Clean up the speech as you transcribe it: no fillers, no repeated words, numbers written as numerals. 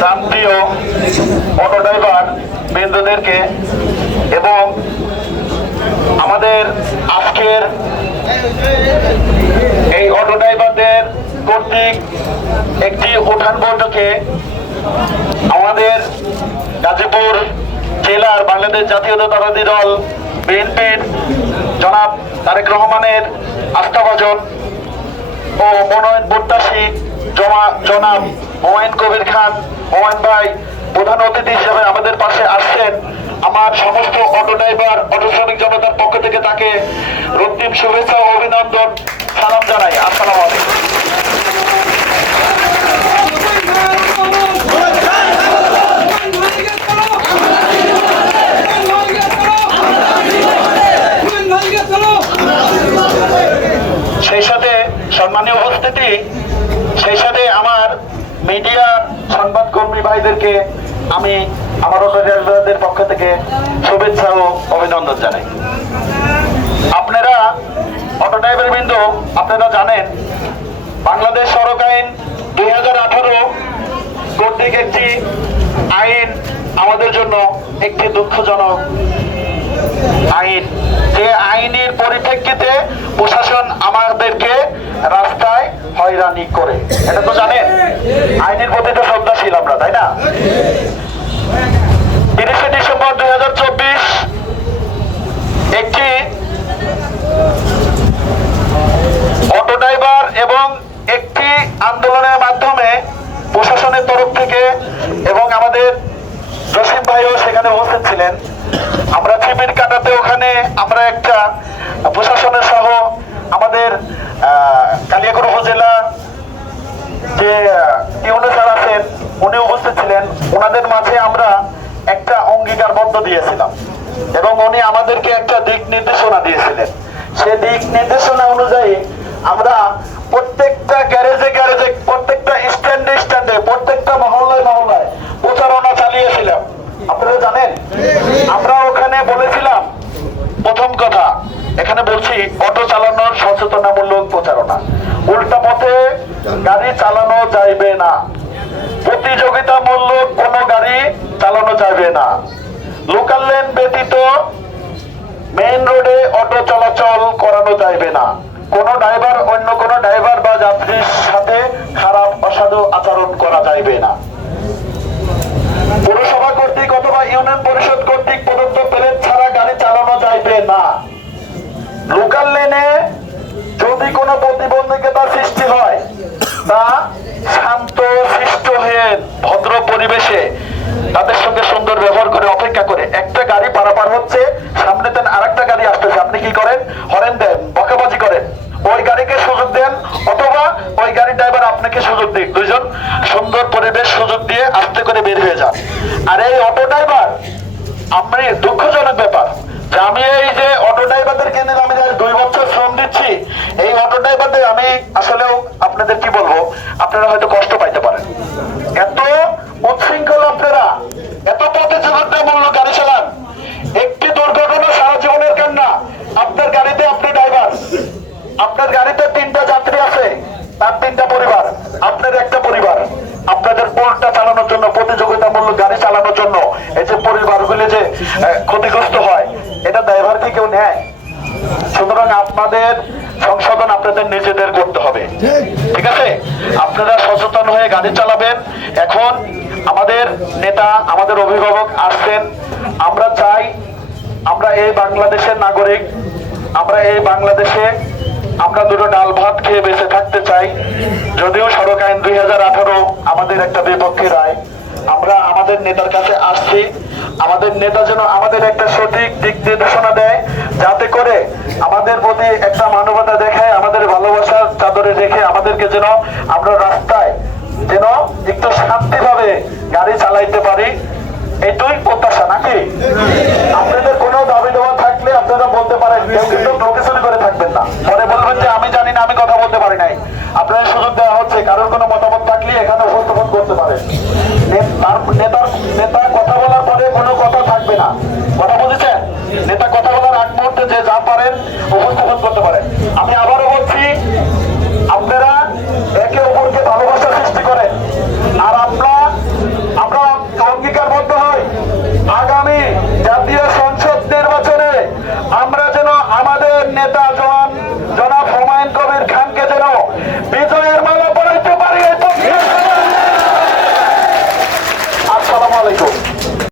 প্রান্তীয় auto driver বৃন্দদেরকে এবং আমাদের আজকের এই অটো ড্রাইভারদের কর্তৃক একটি উঠান বৈঠকে আমাদের গাজীপুর জেলার বাংলাদেশ জাতীয়তাবাদী দল বিএনপির জনাব তারেক রহমানের আস্থাভাজন ও মনোনয়ন প্রত্যাশী জনাব হুমায়ুন কবির খান হুমায়ুন ভাই প্রধান অতিথি হিসেবে আমাদের পাশে আসছেন। আমার সমস্ত অটো ড্রাইভার অটো শ্রমিক জনতার পক্ষ থেকে তাকে রক্তিম শুভেচ্ছা ও অভিনন্দন সালাম জানাই। আসসালামু আলাইকুম। সেই সাথে সম্মানীয় উপস্থিতি, সেই সাথে আমার মিডিয়া সংবাদ কর্মী ভাইদেরকে আমি আমার অটো ড্রাইভারদের পক্ষ থেকে শুভেচ্ছা ও অভিনন্দন জানাই। আপনারা অটো ড্রাইভার বৃন্দ আপনারা জানেন বাংলাদেশ সড়ক আইন 2018 কর্তৃক একটি আইন আমাদের জন্য একটি দুঃখজনক আইন, যে আইনের পরিপ্রেক্ষিতে প্রশাসন আমাদেরকে রাস্তায় হয়রানি করে। এটা তো জানেন, আইনের প্রতি তো শ্রদ্ধাশীল আমরা, তাই না? 30 ডিসেম্বর 2024 একটি অটো ড্রাইভার এবং একটি আন্দোলনের মাধ্যমে প্রশাসনের তরফ থেকে এবং আমাদের জসিম ভাইও সেখানে উপস্থিত ছিলেন। আমরা চিপির কাটাতে ওখানে আমরা একটা প্রশাসনের সহ আমাদের কালিয়াকৈর উপজেলা যে ইউনো স্যার আছেন উনি উপস্থিত ছিলেন। ওনাদের মাঝে আমরা একটা অঙ্গীকারবদ্ধ দিয়েছিলাম এবং উনি আমাদেরকে একটা দিক নির্দেশনা দিয়েছিলেন। সেই দিক নির্দেশনা অনুযায়ী আমরা প্রত্যেকটা গ্যারেজে গ্যারেজে, প্রত্যেকটা স্ট্যান্ডে স্ট্যান্ডে, প্রত্যেকটা মহল্লায় মহল্লায় প্রচারণা চালিয়েছিলাম। আপনারা জানেন আমরা ওখানে বলেছিলাম, প্রথম কথা এখানে বলছি অটো চালানোর সচেতনামূলক প্রচারণা, উল্টা পথে গাড়ি চালানো যাইবে না, প্রতিযোগিতামূলক কোনো গাড়ি চালানো যাবে না, লোকাল লেন ব্যতীত মেইন রোডে অটো চলাচল করানো যাইবে না, কোন ড্রাইভার অন্য কোন ড্রাইভার বা যাত্রীর সাথে খারাপ অসাধু আচরণ করা যাইবে না, পৌরসভা কর্তৃক অথবা ইউনিয়ন পরিষদ কর্তৃক প্রদত্ত প্লেট ছাড়া গাড়ি চালানো যাইবে না, লোকাল লেনে যদি কোনো প্রতিবন্ধকতা সৃষ্টি হয় তা শান্ত শিষ্ট হয়ে ভদ্র পরিবেশে তাদের সঙ্গে সুন্দর ব্যবহার করে অপেক্ষা করে, একটা গাড়ি পারাপার হচ্ছে সামনে দেন আরেকটা গাড়ি আসতেছে, আপনি কি করেন? হরেন দেন, বকাবাজি করেন, ওই গাড়িকে সুযোগ দেন অথবা ওই গাড়ির ড্রাইভার আপনাকে সুযোগ দিক, দুইজন সুন্দর পরিবেশ সুযোগ দিয়ে আস্তে করে বের হয়ে যান। আর এই অটো ড্রাইভার, আমি দুঃখজনক ব্যাপার যে আমি এই যে অটো ড্রাইভারদেরকে নিয়ে আমি 2 বছর শ্রম দিচ্ছি, এই অটো ড্রাইভারদের আমি আসলেও আপনাদের কি বলবো, আপনারা হয়তো কষ্ট পাইতে পারেন। এত উচ্ছৃঙ্খল আপনারা, এত প্রতিযোগিতামূলক গাড়ি চালান, একটি দুর্ঘটনা সারা জীবনের কান্না। আপনার গাড়িতে আপনি ড্রাইভার, আপনার গাড়িতে 3টা যাত্রী আছে, তার 3টা পরিবার, আপনার একটা পরিবার। আপনাদের পোলটা চালানোর জন্য, প্রতিযোগিতামূলক গাড়ি চালানোর জন্য এই যে পরিবারগুলি যে ক্ষতিগ্রস্ত হয়, এটা ড্রাইভার কি কেউ নেয়? সুতরাং আপনাদের সংশোধন আপনাদের নিজেদের করতে হবে, ঠিক আছে? আপনারা সচেতন হয়ে গাড়ি চালাবেন। এখন আমাদের নেতা, আমাদের অভিভাবক আসছেন, আমরা চাই আমরা এই বাংলাদেশের নাগরিক, আমরা এই বাংলাদেশে আমরা দুটো ডাল ভাত খেয়ে বেঁচে থাকতে চাই। যদিও সড়ক আইন 2018 আমাদের একটা বিপক্ষে রায়, আমরা আমাদের নেতার কাছে আসছি, আমাদের নেতা যেন আমাদের একটা সঠিক দিক নির্দেশনা দেয়, যাতে করে আমাদের প্রতি একটা মানবতা দেখায়, আমাদের ভালোবাসার চাদরে রেখে আমাদেরকে যেন আমরা রাস্তায় যেন একটু শান্তিভাবে গাড়ি চালাইতে পারি, এটাই প্রত্যাশা নাকি? আপনাদের কোনো দাবি দেওয়া থাকলে আপনারা বলতে পারেন, কেউ কিন্তু প্রতিশ্রুতি করে